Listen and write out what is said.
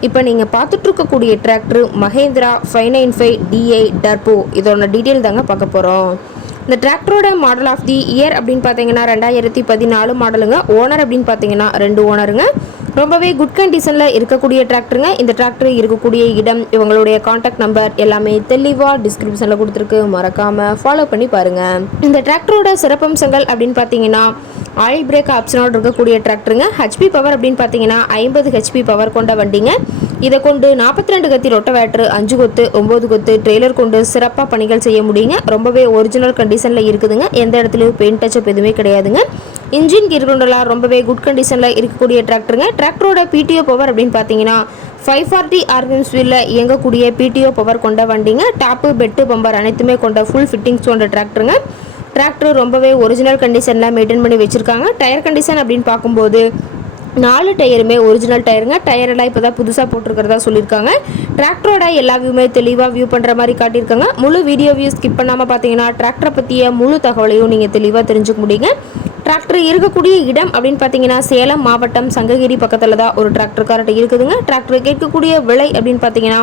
இப்போ நீங்கள் பார்த்துட்ருக்கக்கூடிய tractor Mahindra five nine five DI turbo இதோட டீட்டெயில் தாங்க பார்க்க போகிறோம் இந்த டிராக்டரோட மாடல் ஆஃப் தி இயர் அப்படின்னு பார்த்தீங்கன்னா ரெண்டாயிரத்தி பதினாலு மாடலுங்க ஓனர் அப்படின்னு பார்த்தீங்கன்னா ரெண்டு ஓனருங்க ரொம்பவே குட் கண்டிஷனில் இருக்கக்கூடிய டிராக்டருங்க இந்த டிராக்டர் இருக்கக்கூடிய இடம் இவங்களுடைய காண்டாக்ட் நம்பர் எல்லாமே தெளிவாக டிஸ்கிரிப்ஷனில் கொடுத்துருக்கு. மறக்காமல் ஃபாலோ பண்ணி பாருங்கள் இந்த டிராக்டரோட சிறப்பம்சங்கள் அப்படின்னு பார்த்தீங்கன்னா ஆயில் பிரேக் ஆப்ஷனோடு இருக்கக்கூடிய டிராக்டருங்க ஹெச்பி பவர் அப்படின்னு பார்த்தீங்கன்னா ஐம்பது ஹெச்பி பவர் கொண்ட வண்டிங்க. இதை கொண்டு நாற்பத்தி ரெண்டு கத்தி ரொட்டவேட்ரு அஞ்சு கொத்து ஒம்பது கொத்து ட்ரெய்லர் கொண்டு சிறப்பாக பணிகள் செய்ய முடியுங்க. ரொம்பவே ஒரிஜினல் கண்டிஷனில் இருக்குதுங்க. எந்த இடத்துலையும் பெயிண்ட் டச்சப் எதுவுமே கிடையாதுங்க. இன்ஜின் கீர்கொண்டெல்லாம் ரொம்பவே குட் கண்டிஷனில் இருக்கக்கூடிய டிராக்டருங்க டிராக்டரோட பிடிஓ பவர் அப்படின்னு பார்த்தீங்கன்னா ஃபைவ் ஃபார்ட்டி ஆர்பிஎம் ஸ்பீடில் இயங்கக்கூடிய பிடிஓ பவர் கொண்ட வண்டிங்க. டாப்பு பெட்டு பம்பர் அனைத்துமே கொண்ட ஃபுல் ஃபிட்டிங்ஸ் கொண்ட டிராக்டருங்க டிராக்டர் ரொம்பவே ஒரிஜினல் கண்டிஷனில் மெயின்டைன் பண்ணி வச்சுருக்காங்க. டயர் கண்டிஷன் அப்படின்னு பார்க்கும்போது நாலு டயருமே ஒரிஜினல் டயருங்க டயரெல்லாம் இப்போ தான் புதுசாக போட்டிருக்கிறதா சொல்லியிருக்காங்க. டிராக்டரோட எல்லா வியூமே தெளிவாக வியூ பண்ணுற மாதிரி காட்டியிருக்காங்க. முழு வீடியோ வியூ ஸ்கிப் பண்ணாமல் பார்த்தீங்கன்னா டிராக்டரை பற்றிய முழு தகவலையும் நீங்கள் தெளிவாக தெரிஞ்சுக்க முடியுங்க. டிராக்டர் இருக்கக்கூடிய இடம் அப்படின்னு பார்த்தீங்கன்னா சேலம் மாவட்டம் சங்ககிரி பக்கத்தில் தான் ஒரு டிராக்டர் இருக்குதுங்க. டிராக்டர் கேட்கக்கூடிய விலை அப்படின்னு பார்த்தீங்கன்னா